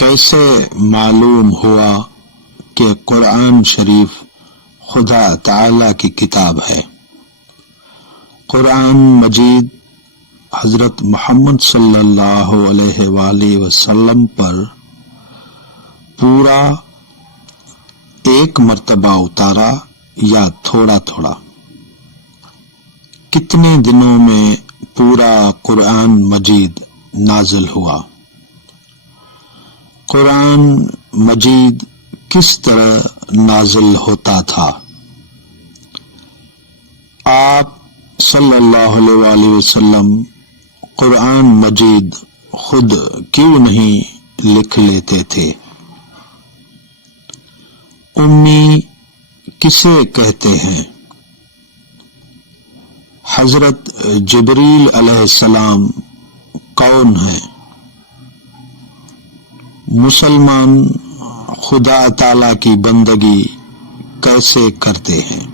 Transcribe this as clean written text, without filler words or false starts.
کیسے معلوم ہوا کہ قرآن شریف خدا تعالی کی کتاب ہے؟ قرآن مجید حضرت محمد صلی اللہ علیہ وآلہ وسلم پر پورا ایک مرتبہ اتارا یا تھوڑا تھوڑا؟ کتنے دنوں میں پورا قرآن مجید نازل ہوا؟ قرآن مجید کس طرح نازل ہوتا تھا؟ آپ صلی اللہ علیہ وآلہ وسلم قرآن مجید خود کیوں نہیں لکھ لیتے تھے؟ امی کسے کہتے ہیں؟ حضرت جبریل علیہ السلام کون ہیں؟ مسلمان خدا تعالی کی بندگی کیسے کرتے ہیں؟